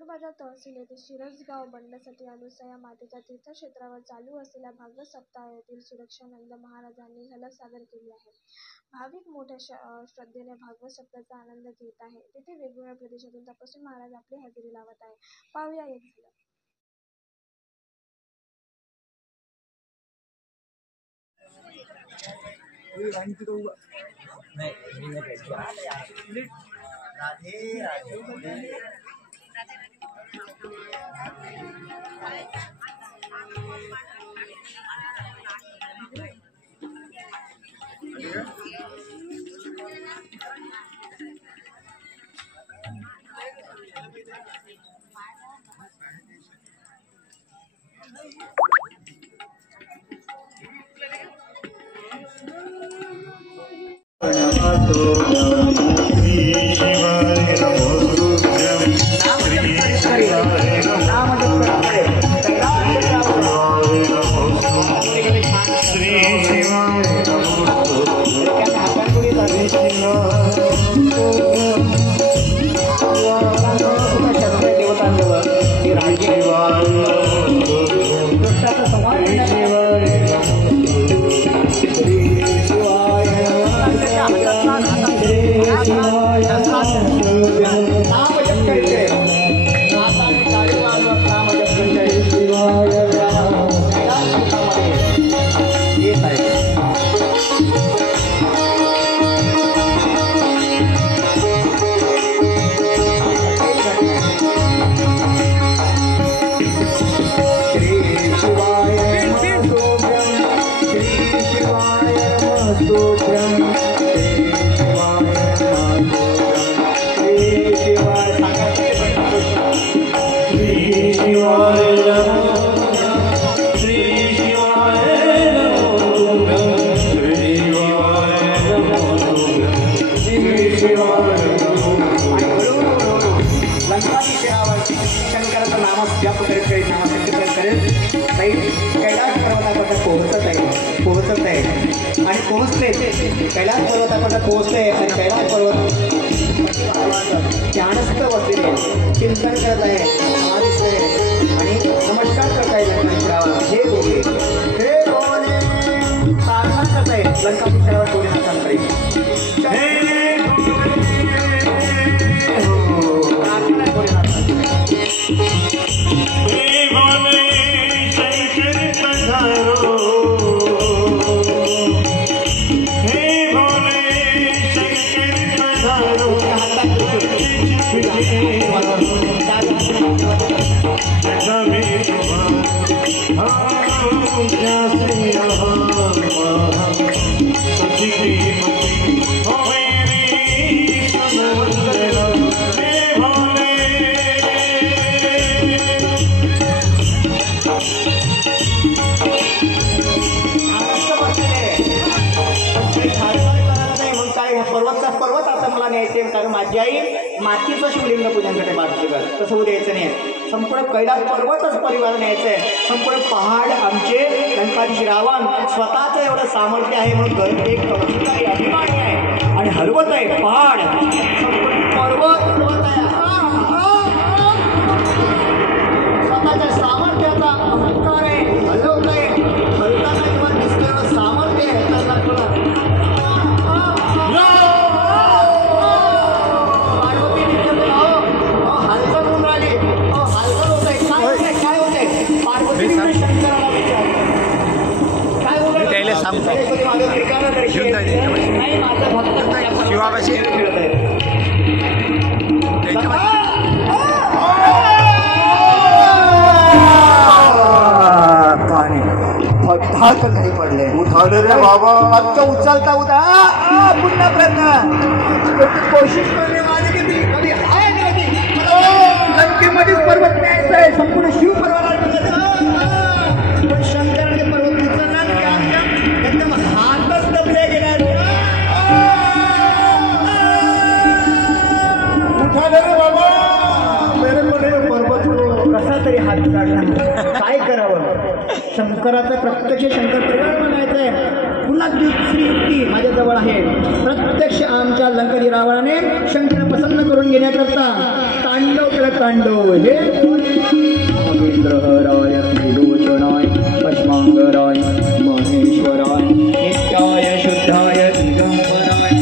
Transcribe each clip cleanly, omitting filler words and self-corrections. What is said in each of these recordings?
नंदुरबार तहसील येथे शिरसगाव बंडसाठी अनुसया मातेच्या तीर्थक्षेत्रावर चालू असलेल्या भागवत सप्ताहातील सुरक्षा नंद महाराजांनी झलक सादर केली आहे. भाविक मोठ्या श्रद्धेने भागवत सप्ताहाचा आनंद घेत आहे. तिथे वेगवेगळ्या प्रदेशातून तपस्वी महाराज आपली हजेरी लावत आहे. पाहूया एक झलक. राधे राधे कैलास पर्वतापर्यंत पोहोचले आणि कैलास पर्वत ध्यानस्थ बसलेले चिंतन करत आहे, आणि नमस्कार करताय लंकापुरावा. हे बोले हे बोले प्रार्थना करताय लंकापुरावर बोले नाथांकडे प्रार्थना बोले नाथांकडे. कारण माझी आई मातीचं शिवलिंग पूजनकडे पाठवलं, तसं होऊ द्यायचं नाही. संपूर्ण कैलास पर्वतच परिवार न्यायचं आहे. संपूर्ण पहाड आमचे लंकाधीश रावण स्वतःचं एवढं सामर्थ्य आहे म्हणून एक अभिमानी आहे आणि हलवत आहे पहाड. संपूर्ण पर्वत हलवत आहे, स्वतःच्या सामर्थ्याचा अहंकार आहे, हलवत आहे. हलताना किंवा दिसलेलं सामर्थ्य आहे शिवाबाशी नाही पडले. उठावले रे बाबा, आजचं उचलता उद्या पुन्हा प्रयत्न कोशिश करणे माझे किती कधी आहे लंकेमध्येच पर्वत न्यायचं आहे. संपूर्ण शिव पर्वताला पण शंकराने पर्वत उचलला एकदम हातच दबले गेला. उठाले रे बाबा, मेरे पर्वत कसा तरी हात काढला. काय करावं? शंकराचं प्रत्यक्ष शंकर परिवार म्हणायचं आहे. पुन्हा दुसरी युक्ती माझ्याजवळ आहे. प्रत्यक्ष आमच्या लंकाधी रावणाने शंकर प्रसन्न करून घेण्याकरता तांडव तांडव हे नागेंद्रहराय त्रिलोचनाय पश्मांगराय महेश्वराय नित्याय शुद्धाय दिगंबराय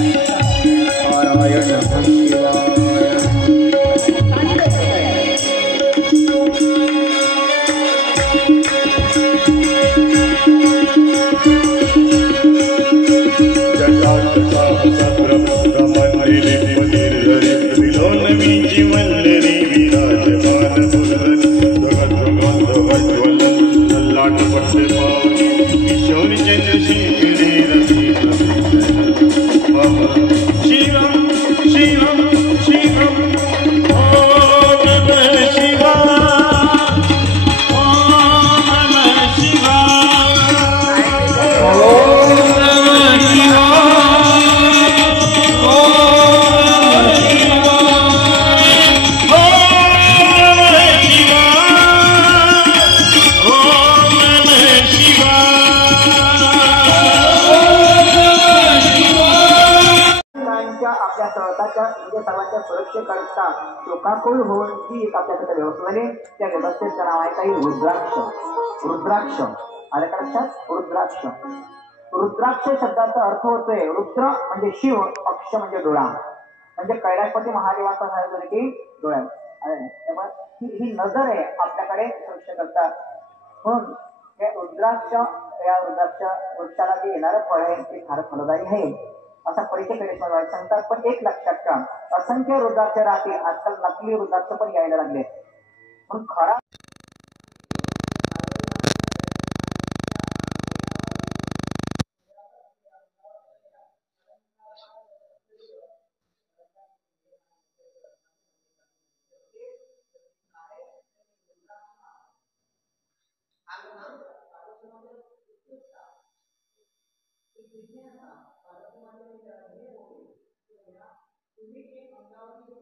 नारायण शिवाय आपल्या स्वतःच्या म्हणजे सर्वांच्या सुरक्षेकरता शोकाकुल होऊन जी एक आपल्याकडे व्यवस्था झाली त्या व्यवस्थेचं नाव आहे काही रुद्राक्ष. रुद्राक्ष आलं का लक्षात? रुद्राक्ष. रुद्राक्ष शब्दाचा अर्थ होतोय रुद्र म्हणजे शिव, पक्ष म्हणजे डोळा, म्हणजे कैलासपती महादेवाचा झालं की डोळ्यात. त्यामुळे ही नजर आहे आपल्याकडे सुरक्षेकरता. म्हणून हे रुद्राक्ष या रुद्राक्ष वृक्षाला जे येणारं फळ आहे ते फार फलदायी आहे असा परिचय कलेश्वर सांगतात. पण एक लक्षात ठेवा, असंख्य रुद्राक्ष राहतील, आजकाल नकली रुद्राक्ष पण यायला लागले. पण खरा तुम्ही एक अंगावरती